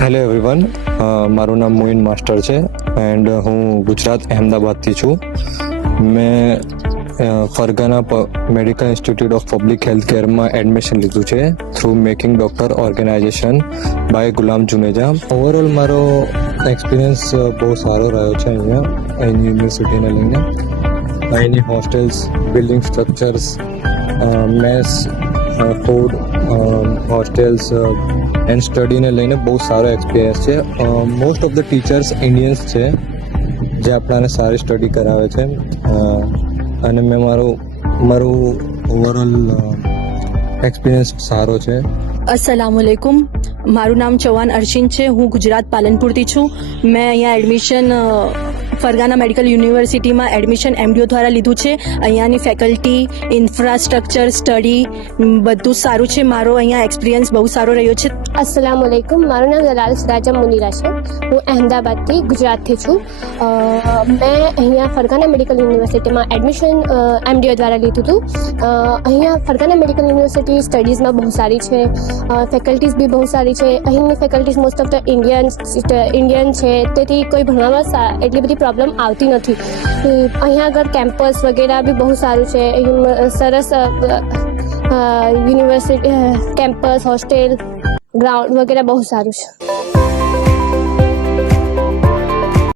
Hello everyone, મારું નામ Moin master છે એન્ડ હું ગુજરાત અહેમદાબાદથી છું. મેં Fergana medical institute of public health કેરમાં એડમિશન લીધું છે through making doctor organisation by Ghulam Juneja. Overall મારો એક્સપિરિયન્સ બહુ સારો રહ્યો છે અહીંની યુનિવર્સિટીને લઈને. અહીંની hostels, building structures, mess, food, hostels and સ્ટડીને લઈને બહુ સારો એક્સપિરિયન્સ છે. Most of the teachers Indians છે જે આપણાને સારી સ્ટડી કરાવે છે અને મેં મારું ઓવરઓલ એક્સપિરિયન્સ સારો છે. अस्सलामुअलैकुम, મારું નામ ચૌહાણ અર્શિન છે. હું ગુજરાત પાલનપુરથી છું. મેં અહીંયા એડમિશન ફરગાના મેડિકલ યુનિવર્સિટીમાં એડમિશન MDO દ્વારા લીધું છે. અહીંયાની ફેકલ્ટી, ઇન્ફ્રાસ્ટ્રક્ચર, સ્ટડી બધું સારું છે. મારો અહીંયા એક્સપિરિયન્સ બહુ સારો રહ્યો છે. अस्सलामुअलैकुम, મારું નામ જલાલ સિરાજા મુનીરા છે. હું અહેમદાબાદથી ગુજરાતથી છું. મેં અહીંયા ફરગાના મેડિકલ યુનિવર્સિટીમાં એડમિશન MDO દ્વારા લીધું હતું. અહીંયા ફરગાના મેડિકલ યુનિવર્સિટી સ્ટડીઝમાં બહુ સારી છે. ફેકલ્ટીઝ બી બહુ સારી છે. અહીંની faculties most of the Indian છે, તેથી કોઈ ભણવામાં એટલી બધી પ્રોબ્લેમ આવતી નથી. અહીંયા આગળ કેમ્પસ વગેરે બી બહુ સારું છે. સરસ યુનિવર્સિટી કેમ્પસ, હોસ્ટેલ, ગ્રાઉન્ડ વગેરે બહુ સારું છે.